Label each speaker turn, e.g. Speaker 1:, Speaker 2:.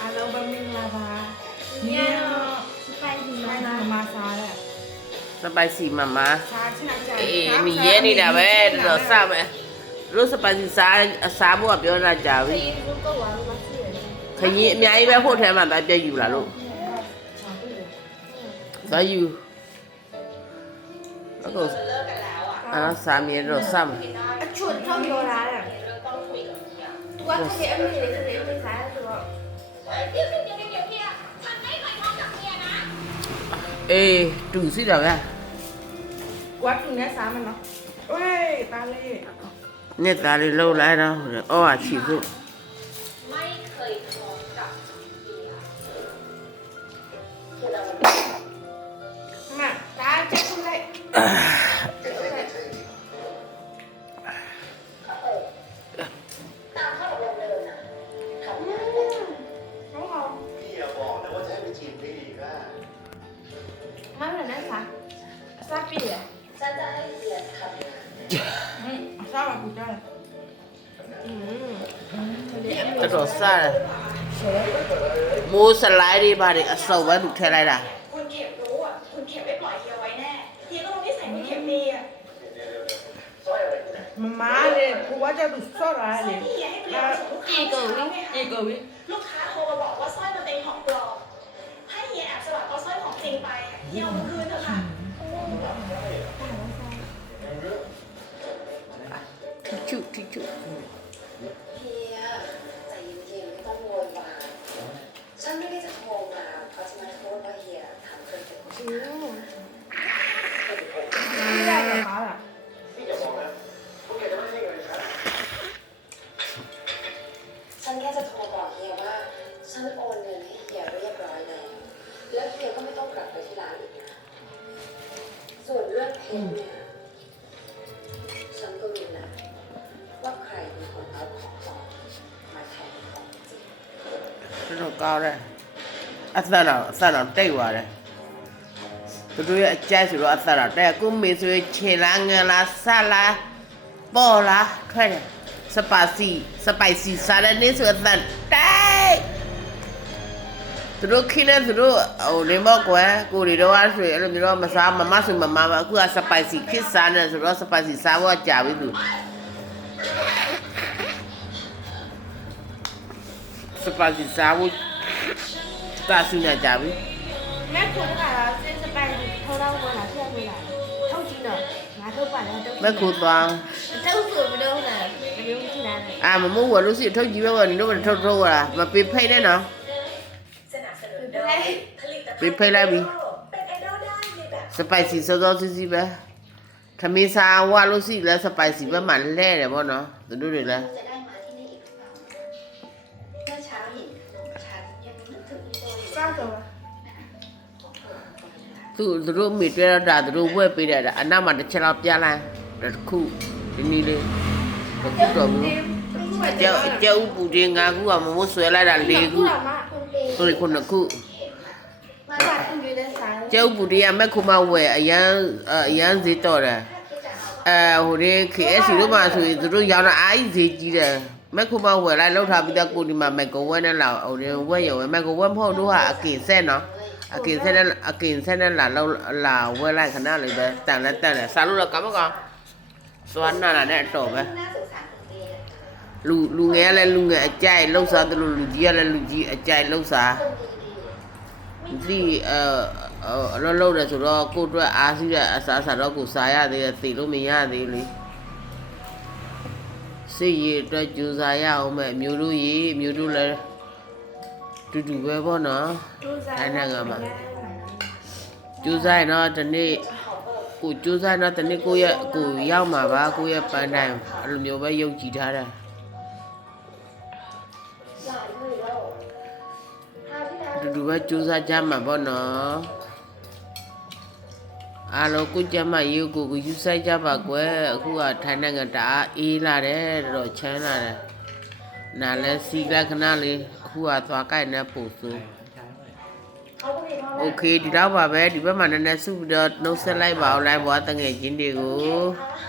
Speaker 1: အားလုံးပဲမင်္ဂလာပါညတော့စပိုင်ဒီမိုင်းနာမှာစားတယ်
Speaker 2: စပိုက်စီမမ
Speaker 1: စားချင်ကြတယ်
Speaker 2: အေးနီရဲနေတာပဲတော်တော်စမယ်တို့စပိုက်စီစားအစားဖို့ကပြောတာကြာပြီ
Speaker 1: ဒီလိုကောဝါလို့မရှိရယ်
Speaker 2: ခရင်အများကြီးပဲဟိုထဲမှာသွားပြည့်ယူလာလို့သွားယူအခုအာစားမြေတော့စမယ်
Speaker 1: အချွတ်ထောက်ပြောတာလေကွာခေအမေလေးတွေ အမေစားရဆိုတော့
Speaker 2: အေးတူစီတာဗျာ
Speaker 1: ကွာတူနဲ့စားမယ်နော်ဝေးတားလေး
Speaker 2: နှစ်သားလေးလှုပ်လိုက်တော့အော်ဟာချီဖို့
Speaker 1: မ มาเรื่何分
Speaker 3: ねささっぴりやさだいやかうんさはくじゃないกระ
Speaker 1: โดดซาเลยมู
Speaker 2: สไลด์ดีบาดิอสไว้บุกเทไรล่ะ
Speaker 4: คุณเข็บรู้อะคุณเข็บไม่ปล่อยเฮียไว้แน่เฮียก็รู้นิสัยคุเข็บดีอะ
Speaker 3: มาเลยผัวจะ
Speaker 1: ดุดซ่อนอะไร
Speaker 4: เลยอีกเกวิ
Speaker 1: อีกเกวิ
Speaker 4: ลูกค้าโทรมาบอก เฮียเอามาคืนเถอะค่ะ
Speaker 2: ทิชชู่ทิชชู่
Speaker 5: องเพชรเนี่ย ฉันก็รู้นะว่าใครเป็นคนเอาของปลอมมาแทนของจริง
Speaker 2: တော်တော်ကောင်းတယ်အသက်တော့အသက်တော့တိတ်သွားတယ်သူတို့ရဲ့အကြိုက်ဆိုတော့အသက်တော့တဲ့အခုမေဆိုရင်ခြေလားငယ်လားဆက်လားပေါ်လားထွက်တယ်စပါစီစပိုက်စီစားတဲ့နေ့ဆိုအသက်တိတ် သူတို့ခင်းလဲသူတို့ဟိုနေမော့ကွယ်ကိုတွေတော့အဲ့ဆိုအဲ့လိုမျိုးတော့မစားမမဆိုမမပါအခုက spicy ခစ်စားနေဆိုတော့ spicy စားဖို့ကြာပြီသူ spicy စားဖို့တာဆူနေကြပြီ
Speaker 1: 那苦的话，这是把偷到我那骗回来，偷进了，拿走
Speaker 2: 把那မခုသွား
Speaker 1: 偷走不了呢，没有进来的。
Speaker 2: အာမမိုးဝါလို့စီထုတ်ကြည့်ပဲကွာနင်တို့ကထုတ်ထုတ်ကွာမပေးဖိတ်နဲ့နော်
Speaker 4: ပေးဖိတ်လိုက်ပြီ
Speaker 2: စပိုက်စီစောစောစီစီပဲခမင်းစာဝါလို့စီလဲစပိုက်စီပဲမှလဲတယ်ဗောနော်သူတို့တွေလဲသူသူတို့မိတွေ့တော့တာသူတို့ဝဲပေးတယ်အနောက်မှာတစ်ချက်တော့ပြလိုက်တစ်ခုဒီနည်းလေးဘာဖြစ်တော့ဘူးကျောက်ကျောက်ပူတင်၅ခုကမမိုးဆွဲလိုက်တာ၄ခုဟိုခုနှစ်ခု
Speaker 1: တွေလည်းဆိုင်
Speaker 2: ကျုပ်ဘူးတွေကမက်ခုမဝယ်အရန်အရန်ဈေးတော့တယ်အဲဟိုတွေ KFC တို့မှာဆိုရင်သူတို့ရောင်းတာအားကြီးဈေးကြီးတယ်မက်ခုမဝယ်လိုက်လောက်ထားပြီးတော့ကိုဒီမှာမက်ကုံဝဲနဲ့လာဟိုတွေဝဲရောဝဲမက်ကုံဝဲမဟုတ်တို့ဟာအကင်ဆက်နော်အကင်ဆက်နဲ့အကင်ဆက်နဲ့လာလောက်လာဝဲလိုက်ခဏလေးပဲတန်လဲတန်လဲစားလို့တော့ကမကောင်စွမ်းနာလာနဲ့အတော်ပဲလူလူငယ်ကလည်းလူငယ်အကြိုက်လှုပ်ရှားတယ်လို့လူကြီးကလည်းလူကြီးအကြိုက်လှုပ်
Speaker 5: ရှား
Speaker 2: ဒီအလောလောတယ်ဆိုတော့ကိုအတွက်အားစီးတဲ့အစားအစာတော့ကိုစားရသေးတယ်သိလို့မရသေးလေစိတ်ရည်အတွက်ကြိုးစားရအောင်မဲ့မျိုးတို့ရည်မျိုးတို့လည်းတူတူပဲပေါ့နော်အဲ့နိုင်ငံမှာကြိုးစားရင်တော့ဒီနေ့ကိုကြိုးစားရင်တော့ဒီနေ့ကိုရဲ့ကိုရောက်မှာပါကိုရဲ့ပန်းတိုင်းအဲ့လိုမျိုးပဲယုံကြည်ထားတယ် တူတူပဲစူးစမ်းကြမှာပေါ့နော်အားလုံးကိုကြမ်းမရေကိုကိုယူဆိုင်ကြပါကွယ်အခုကထိုင်းနိုင်ငံတအားအေးလာတယ်တော်တော်ချမ်းလာတယ်နားလဲစီလခဏလေးအခုကသွားကြိုက်နေပို့ဆို
Speaker 5: เขาก็มีพ่อ
Speaker 2: โอ
Speaker 5: แม่
Speaker 2: เคဒီတော့ပါပဲဒီဘက်မှာနည်းနည်းစုပြီးတော့နှုတ်ဆက်လိုက်ပါအောင်လိုက်ဘွားတငယ်ချင်းတွေကို
Speaker 5: อาห